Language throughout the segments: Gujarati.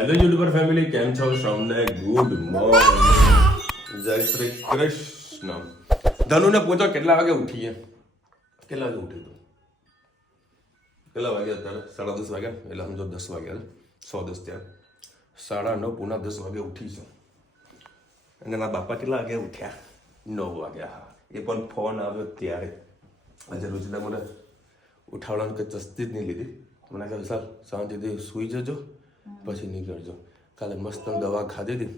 હેલો યુટ્યુબર ફેમિલી, કેમ છો? સૌને ગુડ મોર્નિંગ, જય શ્રી કૃષ્ણ. ધનુને પૂછો કેટલા વાગે ઉઠીએ? કેટલા વાગે ઉઠી તું? કેટલા વાગે અત્યારે? 10:30 વાગ્યા, એટલે સમજો 10 વાગ્યા, 110 ત્યાં 9:30 પૂના 10 વાગે ઉઠી છે. અને મારા બાપા કેટલા વાગે ઉઠ્યા? 9 વાગ્યા. હા, એ પણ ફોન આવ્યો ત્યારે. આજે રોજના મને ઉઠાવવાનું કંઈ ચસ્તી જ નહીં લીધી. મને કહે સર શાંતિથી સૂઈ જજો, પછી નીકળજો. કાલે મસ્ત દવા ખાધી હતી,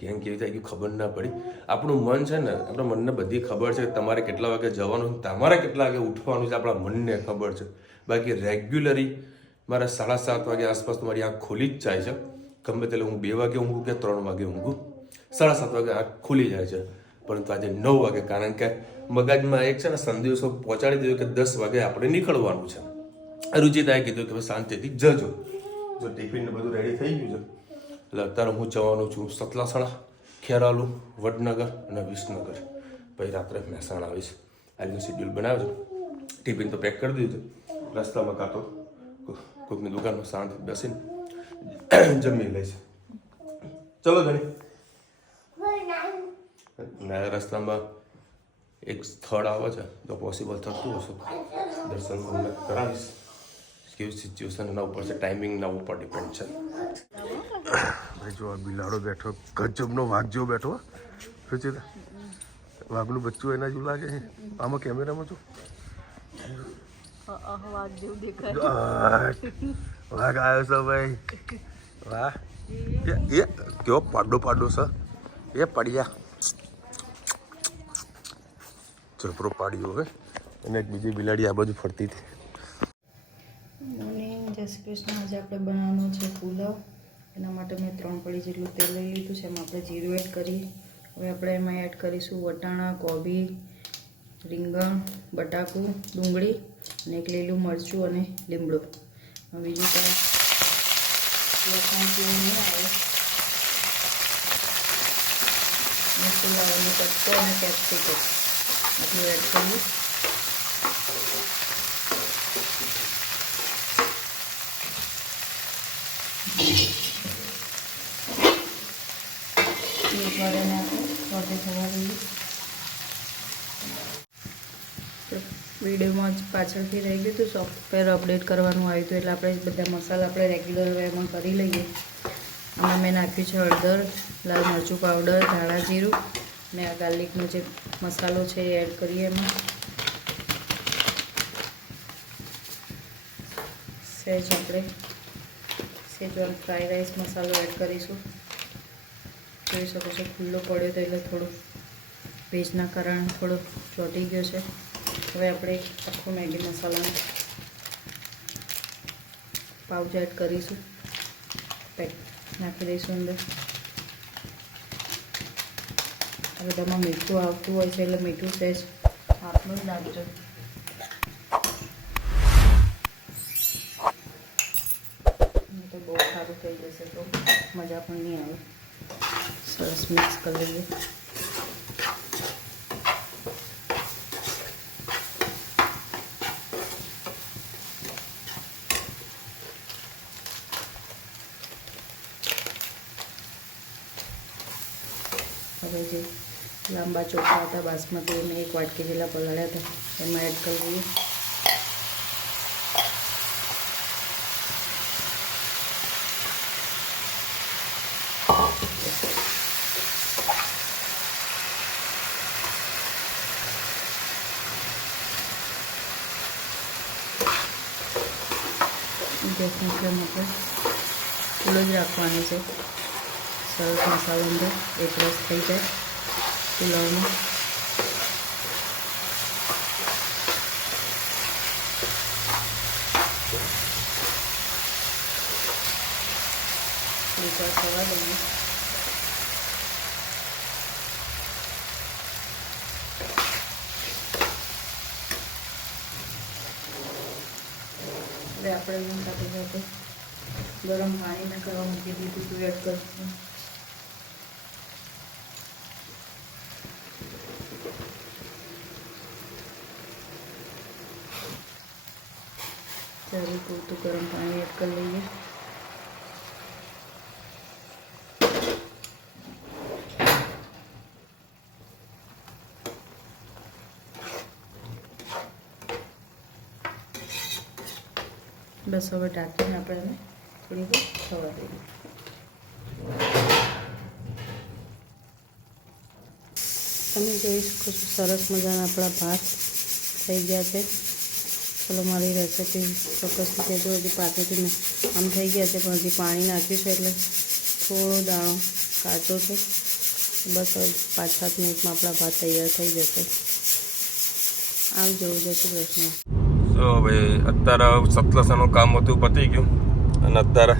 ગેંગ કેવી થઈ ગયું ખબર ના પડી. આપણું મન છે ને, આપણા મનને બધી ખબર છે તમારે કેટલા વાગે જવાનું, તમારે કેટલા વાગે ઉઠવાનું છે, આપણા મનને ખબર છે. બાકી રેગ્યુલરી મારા 7:30 વાગે આસપાસ મારી આંખ ખુલી જ જાય છે. ગમે તેલે હું 2 વાગે ઊંઘું કે 3 વાગે ઊંઘું, 7:30 વાગે આંખ ખુલી જાય છે. પરંતુ આજે 9 વાગે, કારણ કે મગજમાં એક છે ને સંદેશો પહોંચાડી દીધો કે 10 વાગે આપણે નીકળવાનું છે. રુચિતાએ કીધું કે શાંતિથી જજો. જો ટિફિન ને બધું રેડી થઈ ગયું છે, એટલે અત્યારે હું જવાનું છું સતલાસણા, ખેરાલુ, વડનગર અને વિસનગર. પછી રાત્રે મહેસાણા આવીશ. આજનું શેડ્યુલ બનાવ્યો છે. ટિફિન તો પેક કરી દીધું છે. રસ્તામાં કાં તો કોઈકની દુકાનમાં શાંતિ બેસીને જમી લઈશ. ચલો ધણી. ના, રસ્તામાં એક સ્થળ આવે છે, તો પોસિબલ થતું હશે દર્શન તમને કરાવીશ. કેવી સિચ્યુએશન એના ઉપર છે, ટાઈમિંગના ઉપર ડિપેન્ડ છે. ભાઈ જો આ બિલાડો બેઠો, ગજબનો વાઘ જેવો બેઠો. શું છે? વાઘનું બચ્ચું એના જેવું લાગે છે. આમાં કેમેરામાં જો વાઘ આવ્યો છે ભાઈ. વાહ, એ કેવો પાડો છે. એ પડ્યા ચપરો પાડ્યો હોય. અને એક બીજી બિલાડી આ બાજુ ફરતી હતી. જય શ્રી કૃષ્ણ. આજે આપણે બનાવવાનું છે પુલાવ. એના માટે મેં 3 પડી જેટલું તેલ લઈ લીધું છે. એમાં આપણે જીરું એડ કરીએ. હવે આપણે એમાં એડ કરીશું વટાણા, કોબી, રીંગણ, બટાકું, ડુંગળી અને એક લીલું મરચું અને લીમડો. બીજું કંઈ લસણ જેવું નહીં આવે. પુલાવનો કટકો અને કેપ્સિકમ એટલું એડ કરીએ. વિડીયોમાં પાછળથી રહી ગયું હતું, સોફ્ટવેર અપડેટ કરવાનું આવ્યું હતું, એટલે આપણે બધા મસાલા આપણે રેગ્યુલર એમાં કરી લઈએ. આમાં મેં નાખ્યું છે હળદર, લાલ મરચું પાવડર, ધાણા જીરું અને આ ગાર્લિકનો જે મસાલો છે એ એડ કરીએ. એમાં સહેજ આપણે શેજવાન ફ્રાઈડ રાઈસ મસાલો એડ કરીશું. જોઈ શકો છો ખુલ્લો પડ્યો તો એટલે થોડો ભેજના કારણે થોડો ચોંટી ગયો છે. હવે આપણે આખો મેગી મસાલાનો પાઉચ એડ કરીશું, પેક નાખી દઈશું અંદર. આ બધામાં મીઠું આવતું હોય છે, એટલે મીઠું સહેજ આપનું જ નાખજો. તો બહુ સારું થઈ જશે તો મજા પણ નહીં આવે. સરસ મિક્સ કરી લઈએ. હવે જે લાંબા ચોખા હતા બાસમતી, મેં 1 વાટકી જેટલા પલાળ્યા હતા, એમાં એડ કરી દઈએ. ગેસની ફ્લેમ આપણે ફૂલ જ રાખવાની છે. સરસ મસાલો અંદર એક રસ થઈ જાય પુલાવમાં. એકવાર થવા દઈએ. હવે આપણે એની સાથે સાથે ગરમ પાણી મેં કરવા મૂકી દીધું હતું, એડ કરીશું. જરૂર પૂરતું ગરમ પાણી એડ કરી લઈએ. બસ હવે ઢાંકીને આપણે એને થોડી વાર થવા દઈએ. તમે જોઈ શકો છો સરસ મજાના આપણા ભાત થઈ ગયા છે. ચલો મારી રેસીપી ચોક્કસથી કહેજો. હજી પાછળથી આમ થઈ ગયા છે પણ હજી પાણી નાખ્યું છે એટલે થોડો દાણો કાચો છે. બસ હવે 5-7 મિનિટમાં આપણા ભાત તૈયાર થઈ જશે. આવજો. જય શ્રી કૃષ્ણ. તો ભાઈ અત્યારે સતલસાનું કામ હતું પતી ગયું અને અત્યારે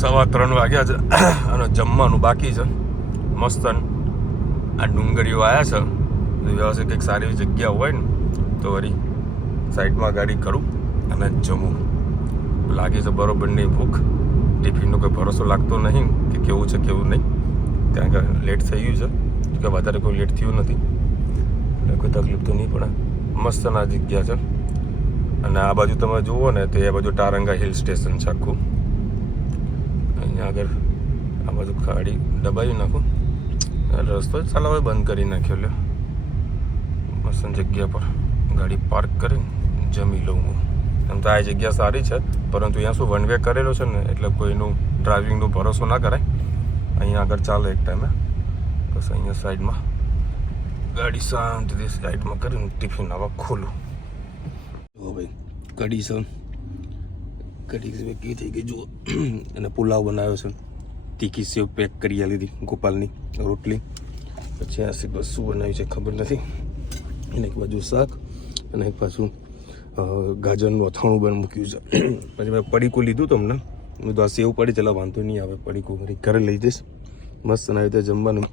3:15 વાગ્યા છે અને જમવાનું બાકી છે. મસ્ત આ ડુંગળીઓ આવ્યા છે. વ્યવસ્થિત કંઈક સારી જગ્યા હોય ને તો વળી સાઈડમાં ગાડી કરું અને જમું. લાગે છે બરોબર નહીં ભૂખ. ટિફિનનો કોઈ ભરોસો લાગતો નહીં કે કેવું છે કેવું નહીં, કારણ કે લેટ થઈ ગયું છે કે વધારે કોઈ લેટ થયું નથી એટલે કોઈ તકલીફ તો નહીં પડે. મસ્ત ના જગ્યા છે અને આ બાજુ તમે જુઓ ને તો એ બાજુ ટારંગા હિલ સ્ટેશન છે આખું. અહીંયા આગળ આ બાજુ ગાડી દબાવી નાખું એટલે રસ્તો ચાલો હવે બંધ કરી નાખ્યો. લ્યો મસ્ત જગ્યા પર ગાડી પાર્ક કરીને જમી લઉં હું. એમ તો આ જગ્યા સારી છે પરંતુ અહીંયા શું વન વે કરેલો છે ને એટલે કોઈનું ડ્રાઇવિંગનો ભરોસો ના કરાય. અહીંયા આગળ ચાલે એક ટાઈમે, બસ અહીંયા સાઈડમાં ગાડી શાંતિથી સાઈડમાં કરીને ટિફિન આવા ખોલું. જો ભાઈ કઢી છે, કઢી વેકી થઈ ગઈ જુઓ. અને પુલાવ બનાવ્યો છે, તીખી સેવ પેક કરી લીધી, ગોપાલની રોટલી. પછી આ શું બનાવ્યું છે ખબર નથી. અને એક બાજુ શાક અને એક પાછું ગાજરનું અથાણું બન મૂક્યું છે. પછી મેં પડીકું લીધું તમને, મેં તો આ સેવ પડી, ચાલો વાંધો નહીં આવે, પડીકું ઘરે લઈ જઈશ. મસ્ત આવી રીતે જમવાનું,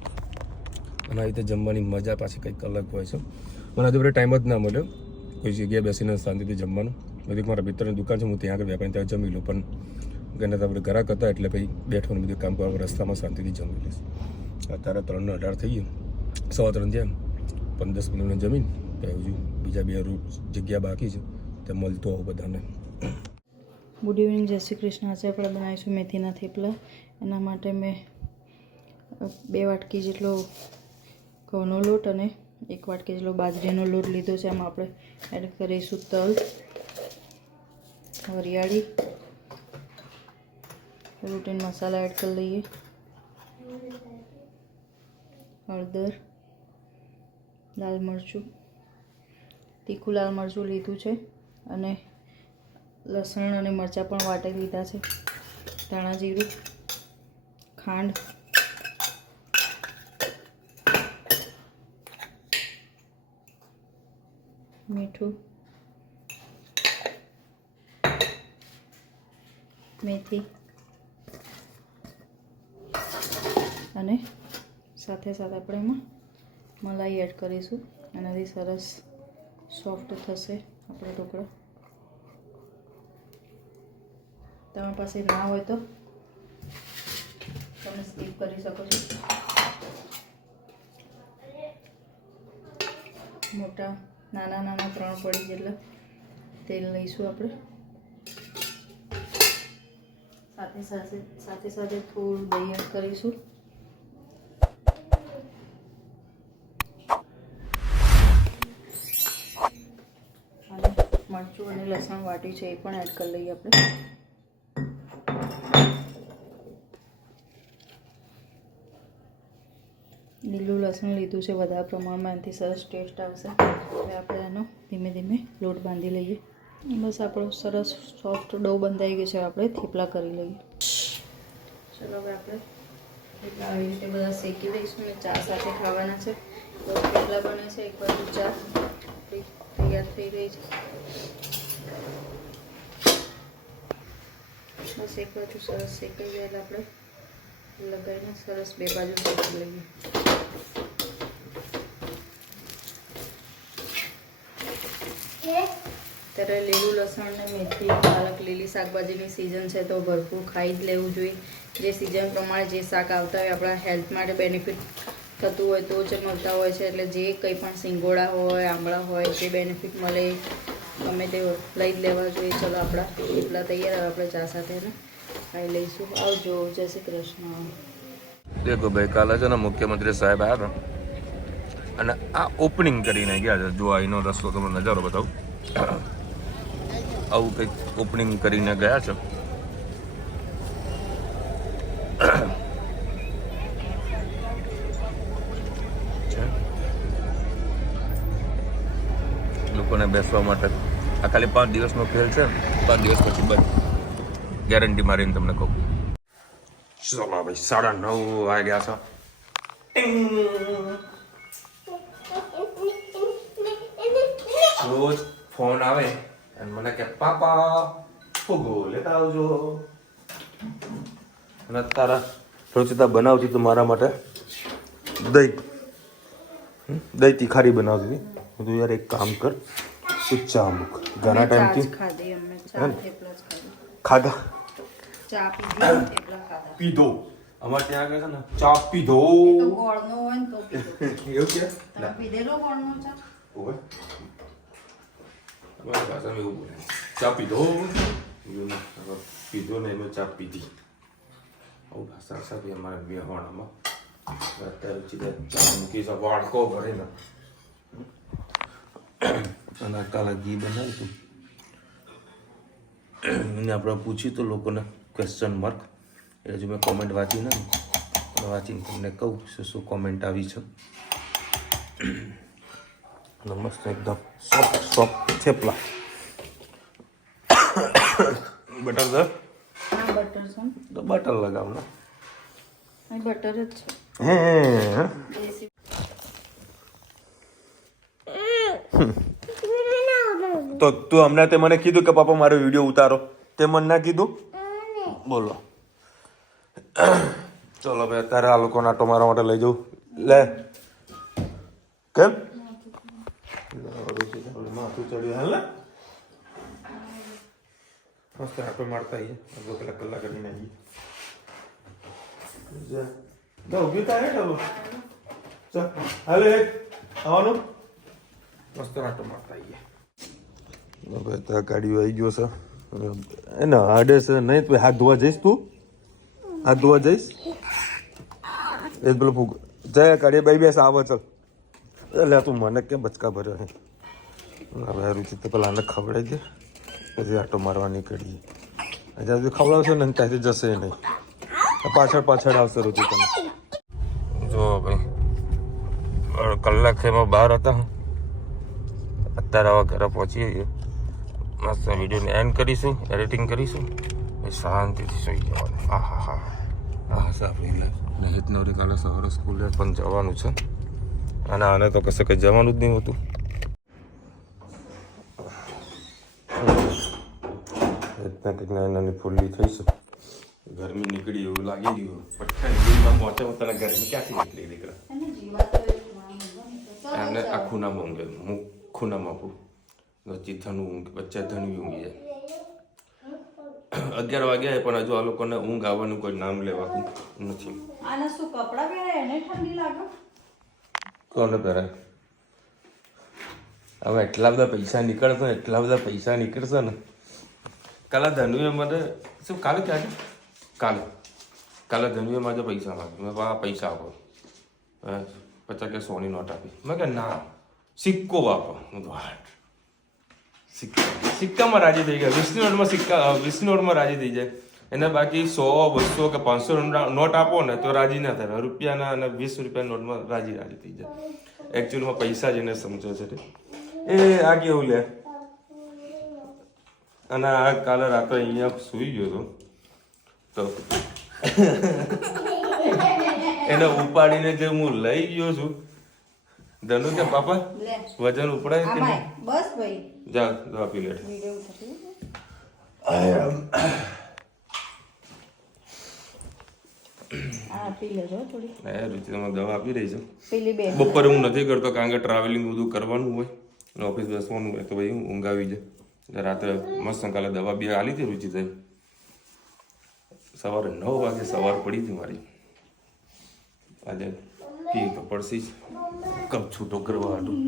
અને આવી રીતે જમવાની મજા પાછી કંઈક અલગ હોય છે. મને આજે બધો ટાઈમ જ ના મળ્યો કોઈ જગ્યાએ બેસીને શાંતિથી જમવાનું. બધી મારા મિત્રની દુકાન છે, હું ત્યાં આગળ વેપારી ત્યાં જમી લઉં, પણ ગણે આપણે ઘરાક હતા એટલે ભાઈ બેઠો ને બધું કામ કરવા રસ્તામાં શાંતિથી જમી લઈશ. અત્યારે 3:18 થઈ ગયું, 3:15 થયા, 15 મિનિટ જમીન તો હજુ બીજા 2 રૂટ જગ્યા બાકી છે તે મળતું આવું બધાને. ગુડ ઇવનિંગ, જય શ્રી કૃષ્ણ. આજે આપણે બનાવીશું મેથીના થેપલા. એના માટે મેં 2 વાટકી જેટલો ઘઉંનો લોટ અને 1 વાટકી જેટલો બાજરીનો લોટ લીધો છે. એમાં આપણે એડ કરીશું તલ, વરિયાળી, રૂટીન મસાલા એડ કરી લઈએ, હળદર, લાલ મરચું, તીખું લાલ મરચું લીધું છે, અને લસણ અને મરચાં પણ વાટી લીધા છે, ધાણા જીરું, ખાંડ, મીઠું, મેથી અને સાથે સાથે આપણે એમાં મલાઈ એડ કરીશું. એનાથી સરસ સોફ્ટ થશે આપણો ઢોકળો. તમારી પાસે ના હોય તો તમે સ્કીપ કરી શકો છો. મોટા નાના 3 પડી જેટલા તેલ લઈશું આપણે. સાથે સાથે થોડું દહીં એડ કરીશું. અને મરચું અને લસણ વાટ્યું છે એ પણ એડ કરી લઈએ આપણે. લીલું લસણ લીધું છે વધારે પ્રમાણમાં, એનાથી સરસ ટેસ્ટ આવશે. હવે આપણે એનો ધીમે ધીમે લોટ બાંધી લઈએ. બસ આપણો સરસ સોફ્ટ ડો બંધાઈ ગયો છે. આપણે થેપલા કરી લઈએ. ચલો હવે આપણે થેપલા આવી રીતે બધા શેકી દઈશું અને ચા સાથે ખાવાના છે. તો થેપલા બને છે, એક બાજુ ચા તૈયાર થઈ રહી છે. બસ એક બાજુ સરસ શેકાઈ જાય એટલે આપણે લગાવીને સરસ 2 બાજુ શેકી લઈએ. ત્યારે લીલું લસણ ને મેથી, પાલક, લીલી શાકભાજીની સિઝન છે તો ભરપૂર ખાઈ જ લેવું જોઈએ. જે સિઝન પ્રમાણે જે શાક આવતા હોય આપણા હેલ્થ માટે બેનિફિટ થતું હોય તો જ મળતા હોય છે. એટલે જે કંઈ પણ સિંગોડા હોય, આંબળા હોય, જે બેનિફિટ મળે ગમે તે લઈ જ લેવા જોઈએ. ચલો આપણા થેપલા તૈયાર, આપણે ચા સાથે ને ખાઈ લઈશું. આવજો, જય શ્રી કૃષ્ણ. દેખો ભાઈ, કાલે છે ને મુખ્યમંત્રી સાહેબ આવ્યા હતા અને આ ઓપનિંગ કરીને ગયા છે. જો અહીંનો રસ્તો તમને નજારો બતાવું. આવું કંઈક ઓપનિંગ કરીને ગયા છે. લોકોને બેસવા માટે આ ખાલી 5 દિવસનો ખેલ છે. 5 દિવસ પછી બંધ, ગેરંટી મારીને તમને કહું. ચલો ભાઈ 9:30 વાગ્યા છે. રોજ ફોન આવે અને મને કે પાપા ફુગો લેતા આવજો. અને તારા રોજતા બનાવતી તો મારા માટે દહીં તીખારી બનાવતી. તું યાર એક કામ કર, તું ચા મૂક. ઘણા ટાઈમથી ખાધા પીધો. અમારે ત્યાં આગળ છે ને ચા પીધો એવું છે. ચા પીધો પીધો ને એમાં ચા પીધી. આવું ભાષા સાથે અમારે મેહોણામાં અત્યારે ચા મૂકી છે વાડકો ભરીને. અને કાલે ઘી બનાવ્યું હતું એને આપણે પૂછ્યું તો લોકોને ક્વેશ્ચન માર્ક. એ હજુ મેં કોમેન્ટ વાંચી ને વાંચીને તમને કહું શું કોમેન્ટ આવી છે. મસ્ત એકદમ સોફ્ટ થેપલા. બટર છે? હા બટર છે. તો બટર લગાવ ને. બટર જ છે. તો તું હમણાં તે મને કીધું કે પાપા મારો વિડીયો ઉતારો, તે મને ના કીધું? બોલો. ચલો ભાઈ અત્યારે આ લોકોને આટો મારવા માટે લઈ જાઉં. લે કેમ માથું ચડ્યું? હાલ મસ્ત આટો મારતા આવીએ. કલાક કરીને આવીએ. ઉભી થાય ચાલો ચાલ હાલે આવવાનું. મસ્ત આટો મારતા આવીએ. ગાડીઓ આવી ગયો છે એને હાડે છે નહીં તો હાથ ધોવા જઈશ. તું હાથ ધોવા જઈશ એ પેલો ફૂગ જાય કાઢીએ બાઈ બેસ આવે. ચાલ એટલે તું મને કેમ બચકા ભર્યો છે? હવે રુચિ તો પેલા આને ખવડાવી દે પછી આટો મારવા નીકળીએ. જ્યાં સુધી ખવડાવશે ને ત્યાંથી જશે નહીં, પાછળ આવશે રુચિ તમે. જો ભાઈ કલાક એમાં બહાર હતા. અત્યારે હવે ઘરે પહોંચી ગયો. મસ્ત વિડીયોને એન્ડ કરીશું, એડિટિંગ કરીશું, શાંતિથી સુઈ જવાનું. હા સાંભળી લે હિતનવરી કાલે સવારે સ્કૂલે પણ જવાનું છે. અને આને તો કશે કંઈ જવાનું જ નહીં હોતું. કંઈક નાની ફૂલી થઈશું. ગરમી નીકળી એવું લાગી ગયું. પઠ્ઠાની પહોંચે તને ગરમી ક્યાંથી નીકળી નીકળે? એમને આખું ના ઊંઘે, હું ખૂનામાં આપું વચ્ચે ધનવી ઊંઘી જાય. 11 વાગ્યા પણ હજુ આ લોકોને ઊંઘ આવવાનું કોઈ નામ લેવાતું નથી. આને શું કપડા પહેરાય એને ઠંડી લાગે? કોને પહેરાય? હવે એટલા બધા પૈસા નીકળશે ને. કાલે ધનવીએ મને શું કાલે ધનવીએ મારે પૈસા માંગે. મેં પૈસા આપો. 50 કે 100ની નોટ આપી. મેં કે ના સિક્કો વાપરો. સિક્કામાં રાજી થઈ ગયા. 20ની નોટમાં રાજી થઈ જાય. એને બાકી 100, 200 કે 500 નોટ આપો ને તો રાજી ના થાય. રૂપિયાના અને 20 રૂપિયાની નોટમાં રાજી થઈ જાય. એકચ્યુઅલીમાં પૈસા જેને સમજો છે એ આ કેવું લે. અને આ કાલે રાત્રે અહીંયા સૂઈ ગયો તો એને ઉપાડીને જે હું લઈ ગયો છું. ધનુ કે પાપા વજન ઉપડાય કે નહીં? બસ ભાઈ જા દવા પી લે. રુચિ તમે દવા આપી રહી છે. બપોરે હું નથી કરતો કારણ કે ટ્રાવેલિંગ બધું કરવાનું હોય અને ઓફિસ બેસવાનું હોય તો ભાઈ ઊંઘ આવી જાય. રાત્રે મસ્ત કાલે દવા બી આલી હતી રુચિ થઈ. સવારે 9 વાગે સવાર પડી હતી મારી. આજે પી તો પડશે જ કપ છૂટો કરવા હાટું.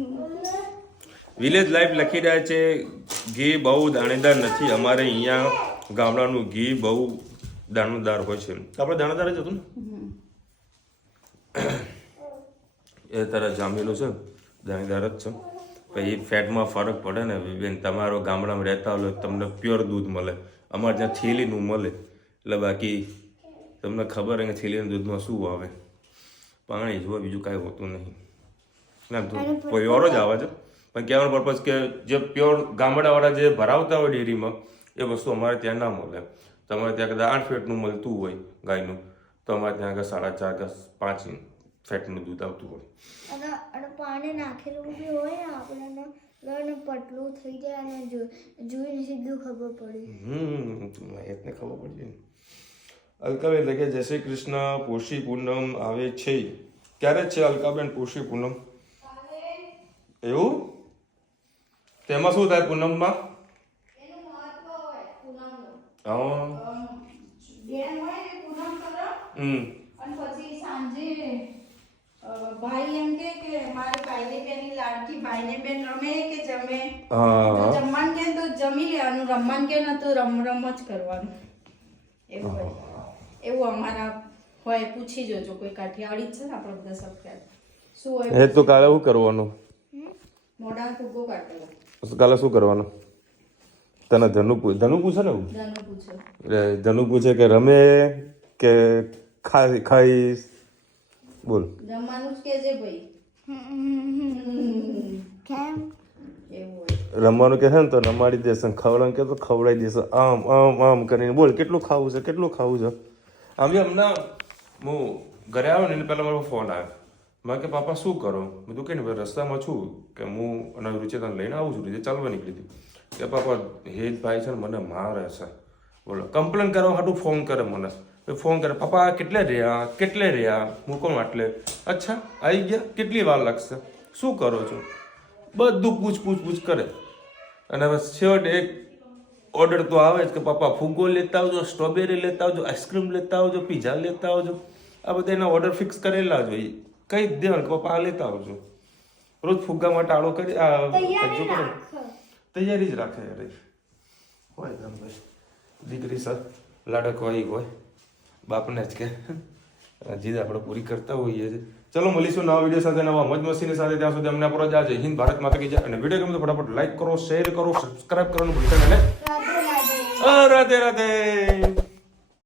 વિલેજ લાઈફ લખી રહ્યા છે ઘી બહુ દાણેદાર નથી. અમારે અહીંયા ગામડાનું ઘી બહુ દાણેદાર હોય છે. આપણે દાણેદાર જ હતું ને એ તારા જામેલું છે દાણેદાર જ છે. પછી ફેટમાં ફરક પડે ને બેન. તમારો ગામડામાં રહેતા હોય તમને પ્યોર દૂધ મળે, અમારે ત્યાં થેલીનું મળે. એટલે બાકી તમને ખબર કે થેલીના દૂધમાં શું આવે, પાણી જુઓ, બીજું કાંઈ હોતું નહીં. ના તો પ્યોર જ આવે છે, પણ કહેવાનો પર્પઝ કે જે પ્યોર ગામડાવાળા જે ભરાવતા હોય ડેરીમાં એ વસ્તુ અમારે ત્યાં ના મળે. તમારે ત્યાં કદાચ 8 ફેટનું મળતું હોય ગાયનું, તો અમારે ત્યાં આગળ 4.5 કે 5 ફેટનું દૂધ આવતું હોય. અને પાણી નાખેલું બી હોય ને આપણને પતલું થઈ જાય અને જોઈને સીધું ખબર પડી. એટલને ખબર પડી જાય. અલકાબેન એટલે કે જય શ્રી કૃષ્ણ. પોષી પૂનમ આવે છે, ક્યારે છે અલકાબેન પોષી પૂનમ? એવું? તેમાં શું થાય પૂનમમાં? હા. અને પછી સાંજે ભાઈ એમ કે મારે ભાઈને બેની લાડકી ભાઈને બેન રમે કે જમે. જમવાનું કે તો જમી લેવાનું, રમવાનું કે ના તો રમ જ કરવાનું. એવું હોય, એવું અમારા હોય. પૂછી જોજો, કોઈ કાઠિયાવાડી જ છે ને આપણા બધા સબસ્ક્રાઇબ. શું હોય એ તો કાલે શું કરવાનું? મોઢા ફૂગો કાઢેલો. કાલે શું કરવાનું? તને ધનુ પૂછે ને? ધનુ પૂછે કે રમે કે ખાઈશ? બોલ. જમવાનું જ કેજે ભાઈ. કેમ એવું હોય. રમવાનું કે છે ને તો રમાડી દેશે, ખવડાવવાનું કે તો ખવડાવી દેશે. આમ આમ આમ કરીને બોલ કેટલું ખાવું છે, કેટલું ખાવું છે. આમ બી હમણાં હું ઘરે આવ્યો ને એને પહેલાં મારો ફોન આવ્યો. મેં કે પાપા શું કરો? મેં તું કે ને ભાઈ રસ્તામાં છું કે હું અને રૂચે તને લઈને આવું છું. રીતે ચાલવા નીકળી હતી કે પાપા હેતભાઈ છે ને મને મારે છે. બોલો, કમ્પ્લેન કરવા હાટું ફોન કરે મને. ફોન કરે, પપ્પા કેટલે રહ્યા? હું કોણ આટલે? અચ્છા આવી ગયા, કેટલી વાર લાગશે? શું કરો છો? બધું પૂછ કરે. અને બસ છેવટે એક ઓર્ડર તો આવે જ કે પપ્પા ફુગ્ગો લેતા આવજો, સ્ટ્રોબેરી લેતા આવજો, આઈસ્ક્રીમ લેતા આવજો, પીઝા લેતા આવજો. આ બધા એના ઓર્ડર ફિક્સ કરેલા જ હોય. કઈ જ દેવાનું કે પપ્પા આ લેતા આવજો. રોજ ફુગ્ગા માટે આડો કરી તૈયારી જ રાખે. યાર હોય ભાઈ, દીકરી સર લાડકવાઈ હોય, બાપને જ કે જીદ આપણે પૂરી કરતા હોઈએ છીએ. ચલો મળીશું નવા વિડીયો સાથે, નવા મોજ મસ્તીની સાથે. ત્યાં સુધી અમને આપણો જય હિન્દ, ભારત માતા કી જય. અને વિડીયો ગમે તો ફટાફટ લાઈક કરો, શેર કરો, સબસ્ક્રાઇબ કરવાનું ભૂલતા નહીં. રાધે રાધે.